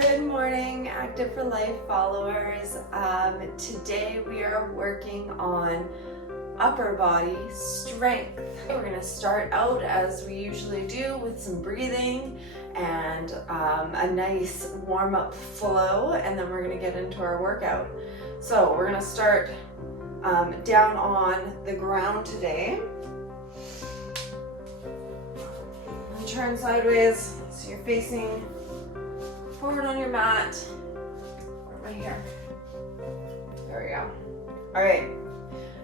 Good morning, Active for Life followers. Today we are working on upper body strength. We're going to start out as we usually do with some breathing and a nice warm-up flow, and then we're going to get into our workout. So we're going to start down on the ground today. And turn sideways so you're facing forward on your mat. Right here. There we go. All right.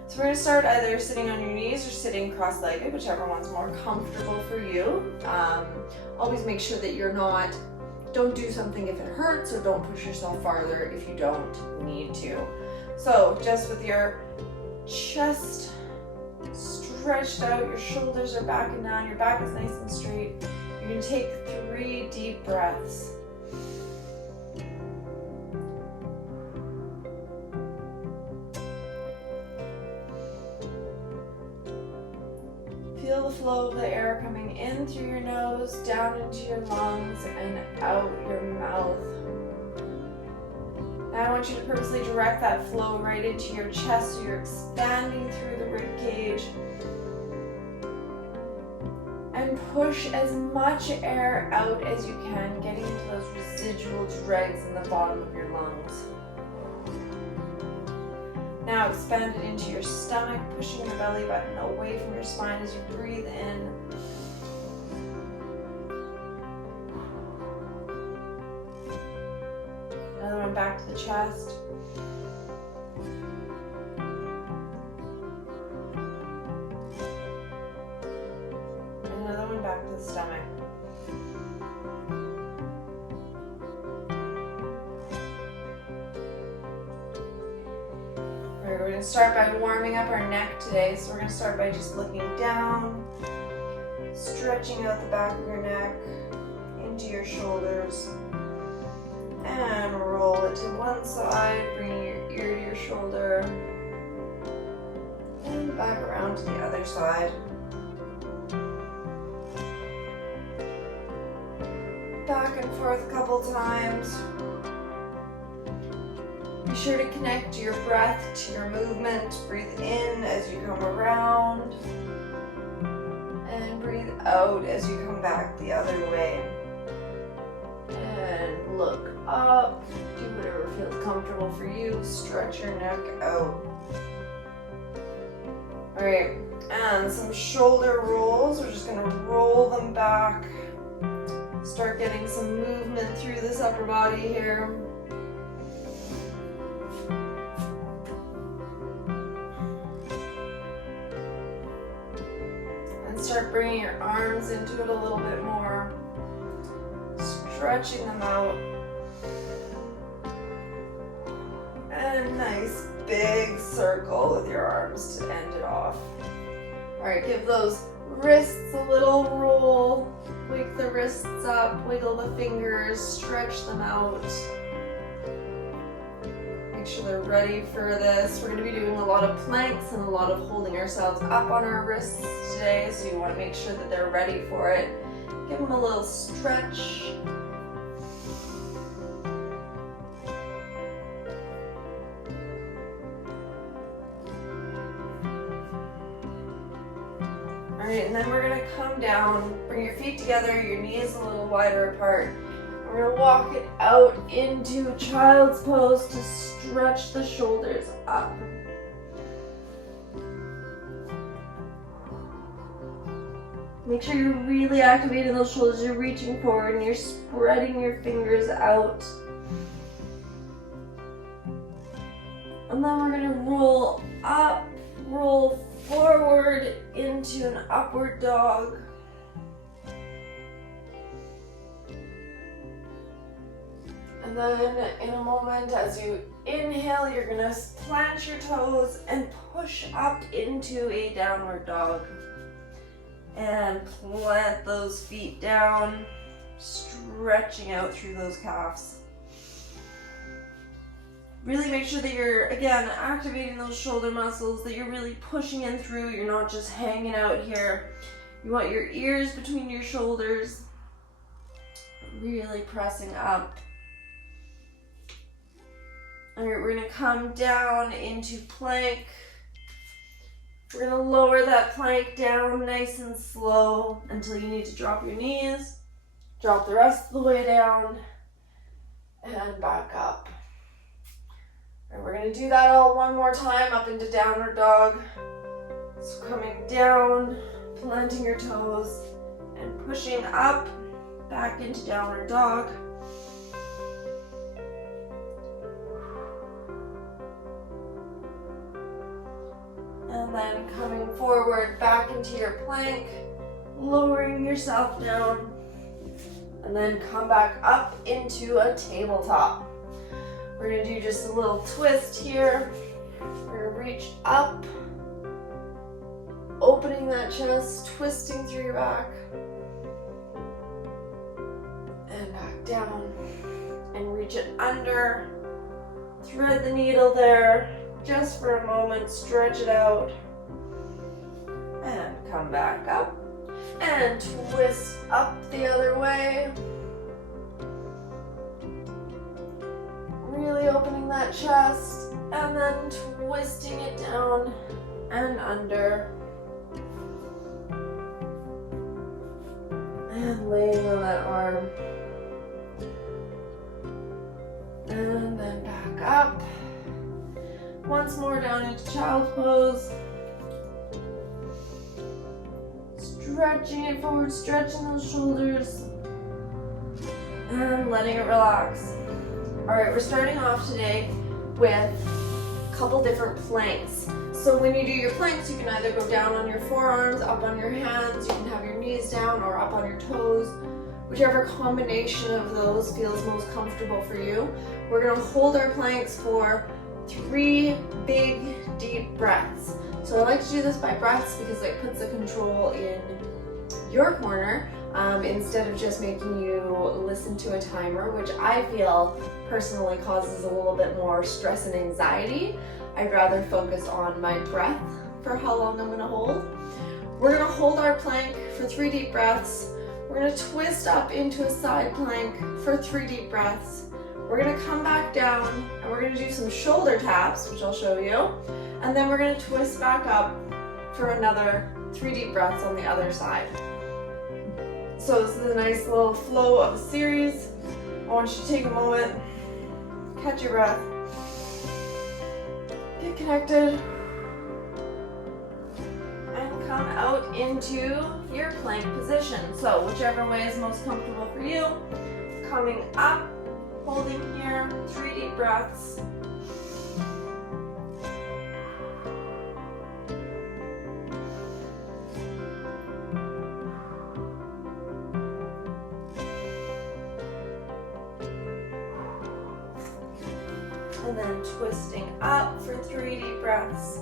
So we're going to start either sitting on your knees or sitting cross-legged, whichever one's more comfortable for you. Always make sure that don't do something if it hurts, or don't push yourself farther if you don't need to. So just with your chest stretched out, your shoulders are back and down, your back is nice and straight. You're going to take 3 deep breaths. Feel the flow of the air coming in through your nose, down into your lungs, and out your mouth. Now I want you to purposely direct that flow right into your chest, so you're expanding through the rib cage. And push as much air out as you can, getting into those residual dregs in the bottom of your lungs. Now expand it into your stomach, pushing your belly button away from your spine as you breathe in. Another one back to the chest. And another one back to the stomach. We're going to start by warming up our neck today. So we're going to start by just looking down, stretching out the back of your neck into your shoulders, and roll it to one side, bringing your ear to your shoulder, and back around to the other side. Back and forth a couple times. Be sure to connect your breath to your movement. Breathe in as you come around, and breathe out as you come back the other way. And look up, do whatever feels comfortable for you. Stretch your neck out. All right, and some shoulder rolls. We're just gonna roll them back. Start getting some movement through this upper body here. Start bringing your arms into it a little bit more, stretching them out, and a nice big circle with your arms to end it off. All right, give those wrists a little roll, wake the wrists up, wiggle the fingers, stretch them out. Make sure they're ready for this. We're going to be doing a lot of planks and a lot of holding ourselves up on our wrists today, so you want to make sure that they're ready for it. Give them a little stretch. All right, and then we're going to come down, bring your feet together, your knees a little wider apart. We're going to walk it out into child's pose to stretch the shoulders up. Make sure you're really activating those shoulders. You're reaching forward and you're spreading your fingers out. And then we're going to roll up, roll forward into an upward dog. And then in a moment, as you inhale, you're going to plant your toes and push up into a downward dog. And plant those feet down, stretching out through those calves. Really make sure that you're, again, activating those shoulder muscles, that you're really pushing in through. You're not just hanging out here. You want your ears between your shoulders, really pressing up. All right, we're gonna come down into plank. We're gonna lower that plank down nice and slow until you need to drop your knees. Drop the rest of the way down and back up. And we're gonna do that all one more time up into downward dog. So coming down, planting your toes, and pushing up, back into downward dog. And then coming forward, back into your plank, lowering yourself down, and then come back up into a tabletop. We're gonna do just a little twist here. We're gonna reach up, opening that chest, twisting through your back, and back down, and reach it under. Thread the needle there, just for a moment, stretch it out, and come back up, and twist up the other way. Really opening that chest, and then twisting it down and under. And laying on that arm. And then back up. Once more down into child's pose. Stretching it forward, stretching those shoulders. And letting it relax. All right, we're starting off today with a couple different planks. So when you do your planks, you can either go down on your forearms, up on your hands, you can have your knees down or up on your toes. Whichever combination of those feels most comfortable for you. We're gonna hold our planks for 3 big, deep breaths. So I like to do this by breaths because it puts the control in your corner instead of just making you listen to a timer, which I feel personally causes a little bit more stress and anxiety. I'd rather focus on my breath for how long I'm gonna hold. We're gonna hold our plank for 3 deep breaths. We're gonna twist up into a side plank for 3 deep breaths. We're gonna come back down and we're gonna do some shoulder taps, which I'll show you. And then we're gonna twist back up for another 3 deep breaths on the other side. So this is a nice little flow of a series. I want you to take a moment, catch your breath, get connected, and come out into your plank position. So whichever way is most comfortable for you. Coming up, holding here, 3 deep breaths. And then twisting up for 3 deep breaths.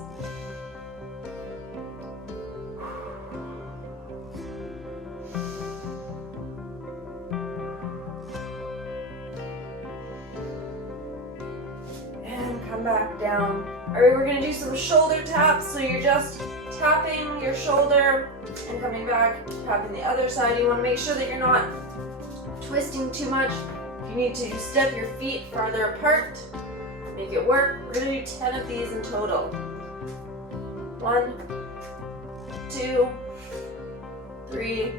And come back down. All right, we're gonna do some shoulder taps. So you're just tapping your shoulder and coming back, tapping the other side. You wanna make sure that you're not twisting too much. If you need to step your feet farther apart, make it work. We're gonna do 10 of these in total. 1, 2, 3.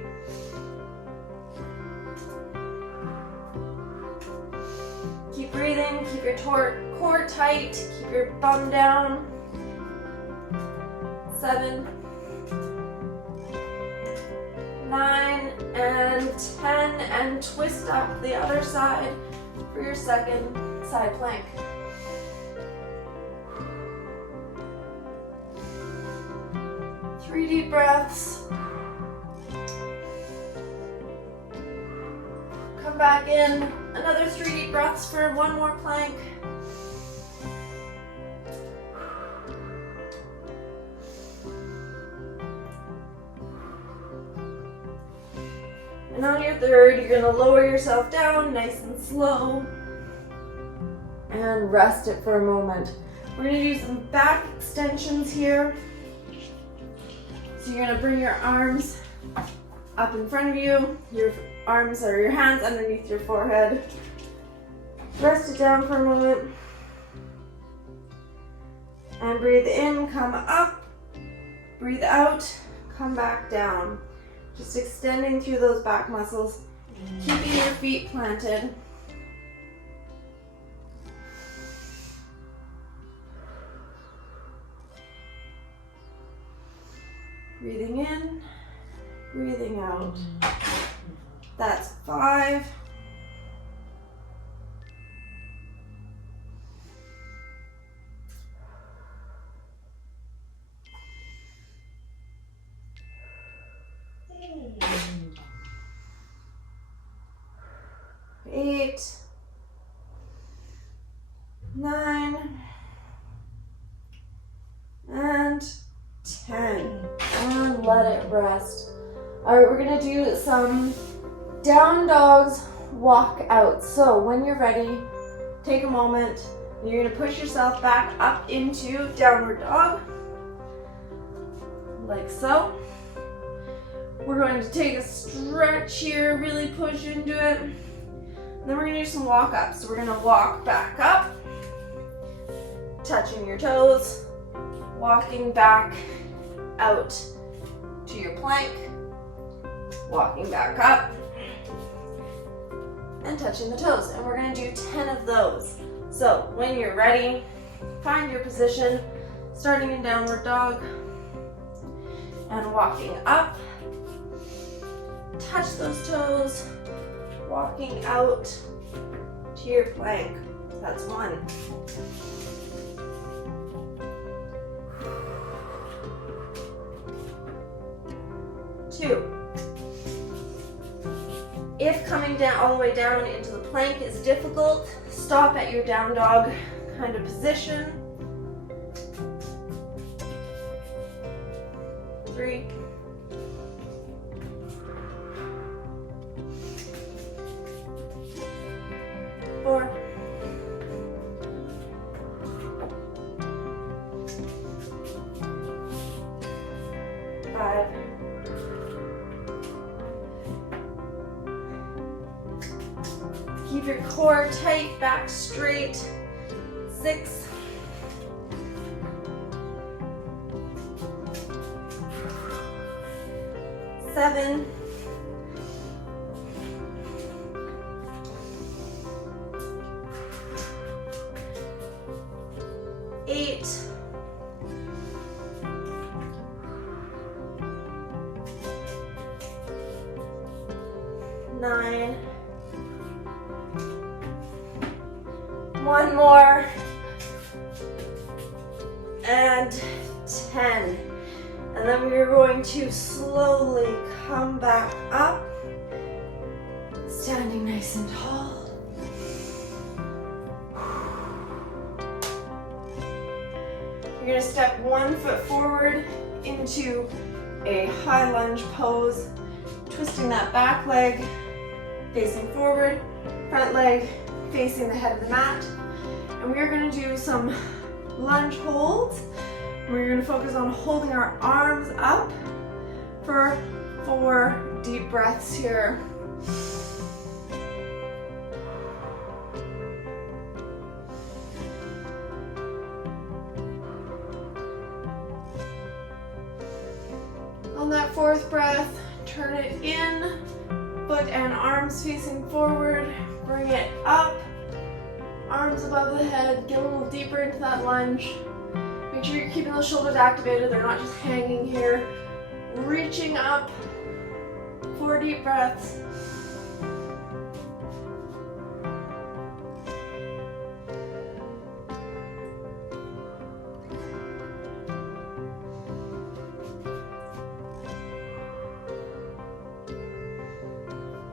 Keep breathing, keep your core tight, keep your bum down. 7, 9, and 10, and twist up the other side for your second side plank. 3 deep breaths. Come back in. Another 3 deep breaths for one more plank. And on your third, you're going to lower yourself down nice and slow and rest it for a moment. We're going to do some back extensions here. So you're going to bring your arms up in front of you, your arms or your hands underneath your forehead. Rest it down for a moment. And breathe in, come up. Breathe out, come back down. Just extending through those back muscles, keeping your feet planted. Breathing in, breathing out. That's 5. 8, 9, and 10. And let it rest. All right, we're gonna do some down dogs walk out. So when you're ready, take a moment. You're gonna push yourself back up into downward dog, like so. We're going to take a stretch here, really push into it. And then we're gonna do some walk up. So we're gonna walk back up, touching your toes, walking back out to your plank, walking back up, and touching the toes. And we're gonna do 10 of those. So when you're ready, find your position, starting in downward dog, and walking up, touch those toes, walking out to your plank. That's 1. 2. If coming down all the way down into the plank is difficult, stop at your down dog kind of position. 3. 4. 5. 'Keep your core tight, back straight. 6. 7. 8. 9. 1 more. And 10. And then we're going to slowly come back up, standing nice and tall. You're going to step 1 foot forward into a high lunge pose, twisting that back leg facing forward, front leg facing the head of the mat. And we're going to do some lunge holds. We're going to focus on holding our arms up for 4 deep breaths here. On that 4th breath, turn it in, foot and arms facing forward, bring it up, arms above the head, get a little deeper into that lunge. Make sure you're keeping those shoulders activated, they're not just hanging here. Reaching up, 4 deep breaths.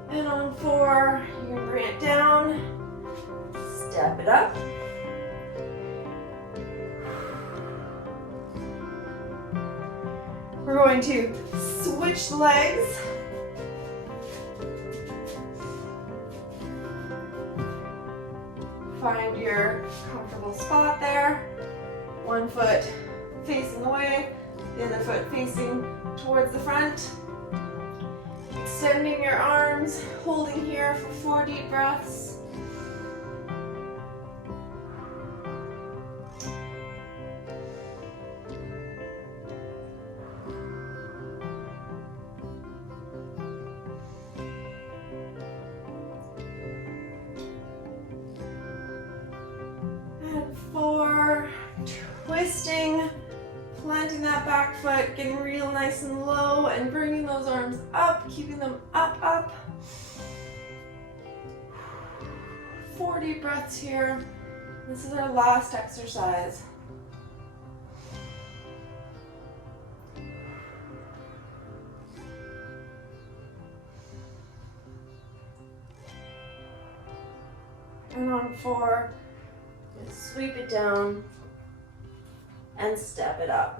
And on 4, you're going to bring it down, step it up. We're going to switch legs. Find your comfortable spot there. 1 foot facing away, the other foot facing towards the front. Extending your arms, holding here for 4 deep breaths. 4, twisting, planting that back foot, getting real nice and low, and bringing those arms up, keeping them up, up. 4 deep breaths here. This is our last exercise. And on 4, just sweep it down and step it up.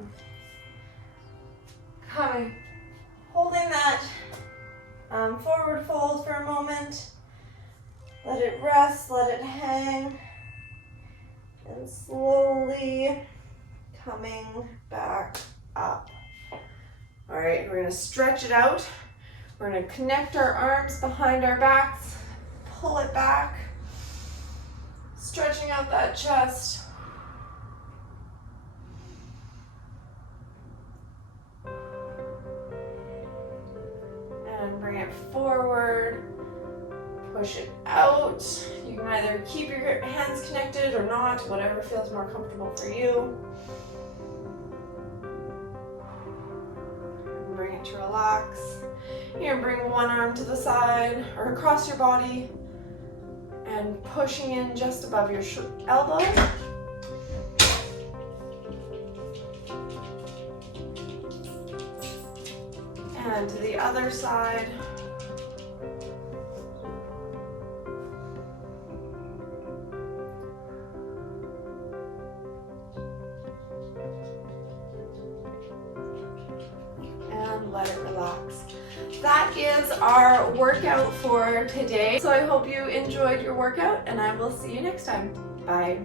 Coming, holding that forward fold for a moment. Let it rest, let it hang, and slowly coming back up. All right, we're gonna stretch it out. We're gonna connect our arms behind our backs, pull it back, stretching out that chest. And bring it forward, push it out. You can either keep your hands connected or not, whatever feels more comfortable for you. And bring it to relax. You're gonna bring one arm to the side or across your body and pushing in just above your elbow. And to the other side. And let it relax. That is our workout for today. So I hope you enjoyed your workout, and I will see you next time. Bye.